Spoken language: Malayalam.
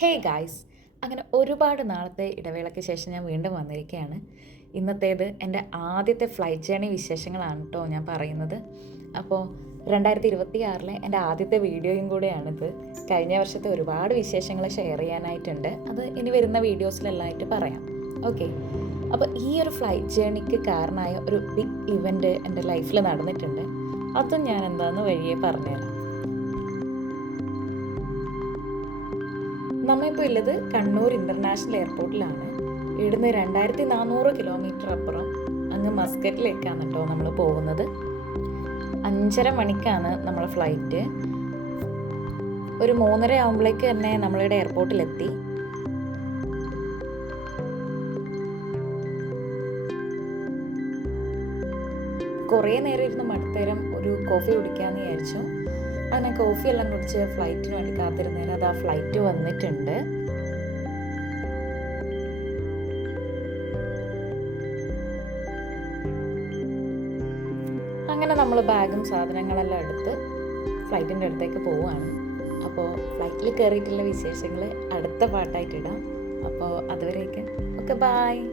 ഹേ ഗായ്സ്, അങ്ങനെ ഒരുപാട് നാളത്തെ ഇടവേളയ്ക്ക് ശേഷം ഞാൻ വീണ്ടും വന്നിരിക്കുകയാണ്. ഇന്നത്തേത് എൻ്റെ ആദ്യത്തെ ഫ്ലൈറ്റ് ജേണി വിശേഷങ്ങളാണ് കേട്ടോ ഞാൻ പറയുന്നത്. അപ്പോൾ 2026 എൻ്റെ ആദ്യത്തെ വീഡിയോയും കൂടെയാണിത്. കഴിഞ്ഞ വർഷത്തെ ഒരുപാട് വിശേഷങ്ങൾ ഷെയർ ചെയ്യാനായിട്ടുണ്ട്. അത് ഇനി വരുന്ന വീഡിയോസിലെല്ലാമായിട്ട് പറയാം. ഓക്കെ, അപ്പോൾ ഈ ഒരു ഫ്ലൈറ്റ് ജേണിക്ക് കാരണമായ ഒരു ബിഗ് ഇവൻറ്റ് എൻ്റെ ലൈഫിൽ നടന്നിട്ടുണ്ട്. അതും ഞാൻ എന്താണെന്ന് വഴിയേ പറഞ്ഞുതരാം. നമ്മളിപ്പോൾ ഉള്ളത് കണ്ണൂർ ഇൻ്റർനാഷണൽ എയർപോർട്ടിലാണ്. ഇവിടുന്ന് 2400 കിലോമീറ്റർ അപ്പുറം അങ്ങ് മസ്കറ്റിലേക്കാണ് കേട്ടോ നമ്മൾ പോകുന്നത്. 5:30 മണിക്കാണ് നമ്മളെ ഫ്ലൈറ്റ്. ഒരു 3:30 ആകുമ്പോഴേക്ക് തന്നെ നമ്മളിവിടെ എയർപോർട്ടിലെത്തി. കുറേ നേരം ഇരുന്ന് മടുത്തേരം ഒരു കോഫി കുടിക്കാമെന്ന് വിചാരിച്ചു. അങ്ങനെ കോഫി എല്ലാം കുടിച്ച് ഫ്ലൈറ്റിന് വേണ്ടി കാത്തിരുന്നേരം അത് ആ ഫ്ലൈറ്റ് വന്നിട്ടുണ്ട്. അങ്ങനെ നമ്മൾ ബാഗും സാധനങ്ങളെല്ലാം എടുത്ത് ഫ്ലൈറ്റിൻ്റെ അടുത്തേക്ക് പോവുകയാണ്. അപ്പോൾ ഫ്ലൈറ്റിൽ കയറിയിട്ടുള്ള വിശേഷങ്ങൾ അടുത്ത പാട്ടായിട്ടിടാം. അപ്പോൾ അതുവരേക്കും ഓക്കെ, ബായ്.